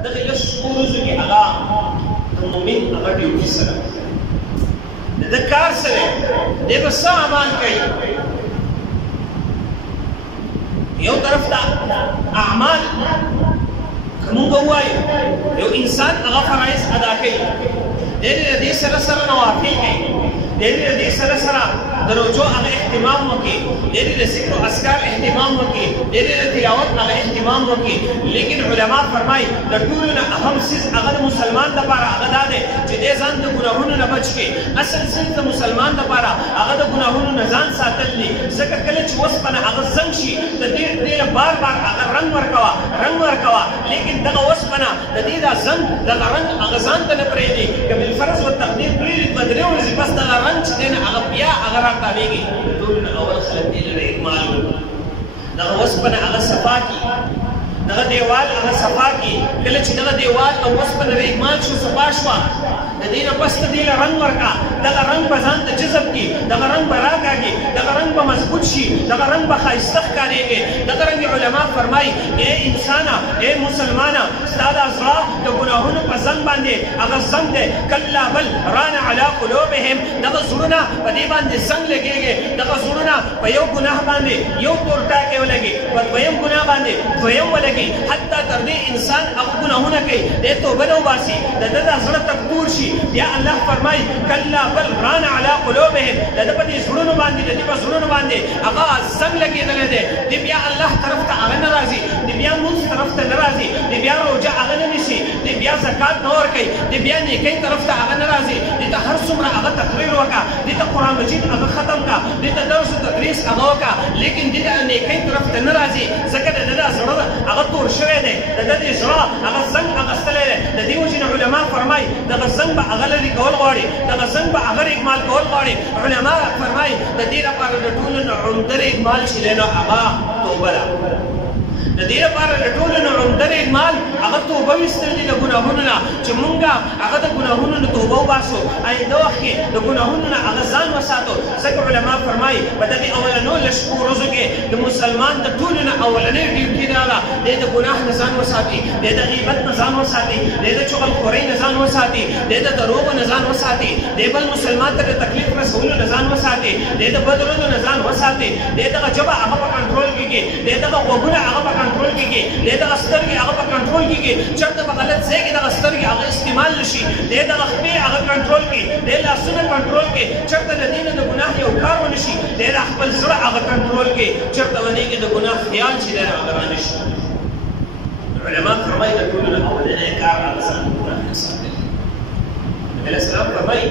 دغه لږ شپو ورځو کې هغه د مؤمن هغه ډیوټي سره د کار سره دی به څه عمل کوي یو طرف ته اعمال که موږ ووایو یو انسان هغه فرایض ادا کوي دی د دې سره سره نوافل کوي دی د دې سره سره د روژو هغه اهتمام وکړي دی د ذکر و اذکار اهتمام وکړي دی د تلاوت هغه اهتمام وکړي لیکن علما فرمایي د ټولو نه اهم څیز هغه د مسلمان دپاره هغه دا دی چې دی ځان د ګناهونو نه بچ کړي اصل څیز د مسلمان دپاره هغه د ګناهونو نه ځان ساتل دي ځکه کله چې اوسپنه هغه زنګ شي د دې نه بار بار هغه رنګ ورکوه لیکن دغه اوسپنه د دې دا زنګ دغه رنګ هغه ځان ته نه پرېږدي که بالفرض و تقدیر پرېږدي دوه درې ورځې بس دغه رنګ چې دی نه هغه بیا هغه راتاویږي ټول نه اول خلک دې لره اکمال وکړي دغه اوسپنه هغه صفا کړي دغه دیوال هغه صفا کړي کله چې دغه دیوال او اوسپنه اکمال شو صفا شوه د دې نه بس ته دې له رنګ ورکړه دغه رنګ به ځان ته جذب کړي دغه رنګ به راکاږي دغه رنګ به مضبوط شي دغه رنګ به ښایسته ښکارېږي دغه رنګ علما فرمایي ای انسانه ای مسلمانه ستا دا زړه د ګناهونو په زنګ باندې هغه زنګ دی کلا بل ران علی قلوبهم دغه زړونه په دې باندې زنګ لګېږي دغه زړونه په یو ګناه باندې یو تور ټاکی ولګي په دویم ګناه باندې دویم ولګي حتی تر دې انسان هغه ګناهونه کوي دی توبه نه وباسي د ده دا زړه تک تور شي بیا الله فرمایي کلا بل ران علی قلوبهم د ده په دې زړونو باندې د دې په زړونو باندې هغه زنګ لګېدلی دی دی بیا الله طرف ته هغه نه راځي دی بیا مونځ طرف ته نه راځي دی بیا روژه هغه نه نیسي دی بیا زکات نه ورکوي دی بیا نیکۍ طرف ته هغه نه راځي دی ته هر څومره هغه تقریر وکړه دی ته قرآن مجید هغه ختم کړه دی ته درس و تدریس هغه وکړه لیکن دی ته نیکۍ طرف ته نه راځي ځکه د ده دا زړه هغه تور شوی دی د ده د زړه هغه زنګ اخیستلی دی د دې وجې نه علما فرمایي دغه زنګ به هغه لرې کول غواړي دغه زنګ به هغه اکمال کول غواړي علما فرمایي د دې لپاره د ټولو نه عمده اکمال چې دی نو هغه توبه ده د دې لپاره د ټولو نه عمده اکمال هغه توبه ویستل دي د ګناهونو نه چې مونږ هغه د ګناهونو نه توبه وباسو آینده وخت کې د ګناهونو نه هغه ځان وساتو ځکه علما فرمایي په دغې اولنو لږ شپو ورځو کې د مسلمان د ټولو نه اولنۍ ډیوټي دا ده دی د ګناه نه ځان وساتي دی د غیبت نه ځان وساتي دی د چغلخورۍ نه ځان وساتي دی د دروغو نه ځان وساتي دی بل مسلمان ته د تکلیف رسولو نه ځان وساتي دی د بد ورځو نه ځان وساتي دی دغه ژبه هغه په کنټرول کې کړي دی دغه غوږونه هغه په کنټرول کې کړي دی دغه سترګې هغه په کنټرول کې کړي چېرته په غلط ځای کې دغه سترګې هغه استعمال نه شي دی دغه خپې هغه کنټرول کړي دی لاسونه کنټرول کړي چېرته د دې نه د ګناه یو کار ونه شي دی د خپل زړه هغه کنټرول کړي چېرته ونې کې د ګناه خیال چې دی هغه رانه شي علما فرمایي د ټولو نه اولنی کار هغه ځان د ګناه نه ساتل نبي علیه السلام فرمایي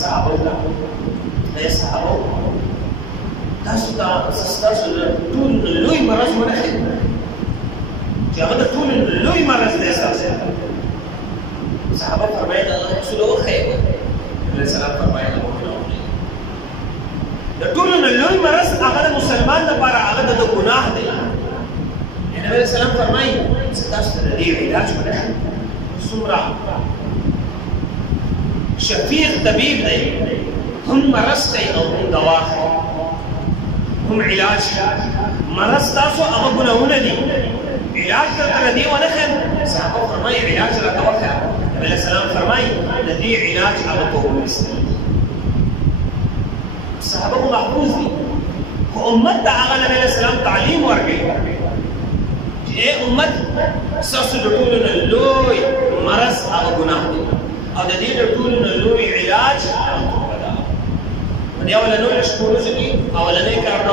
صحابو ته ای صحابو تاسو ته ستاسو د ټولو نه لوی مرض ونښید چې هغه د ټولو نه لوی مرض دی ستاسو صحابه فرمایي د الله رسول وښیه نبي علیه السلام فرمایي د ټولو نه لوی مرض هغه د مسلمان لپاره هغه د ګناه دی نبی علیه السلام فرمایي چې تاسو ته د دې علاج ونښید څومره شفیق طبیب دی هم مرض دی او هم دوا هم علاج مرض تاسو هغه ګناهونه دي علاج درته د دې ونښیم صحابه فرمایي علاج راته وښیه نبي علیه السلام فرمایي د دې علاج هغه توبه ویستل صحابه خو محفوظ دي خو امت ته هغه نبي علیه السلام تعلیم ورکوي چې ای امت ستاسو د ټولو نه لوی مرض هغه ګناه دی او د دې د ټولو نه لوی علاج هغه توبه ده په دې اولنیو شپو ورځو کې اولنی کار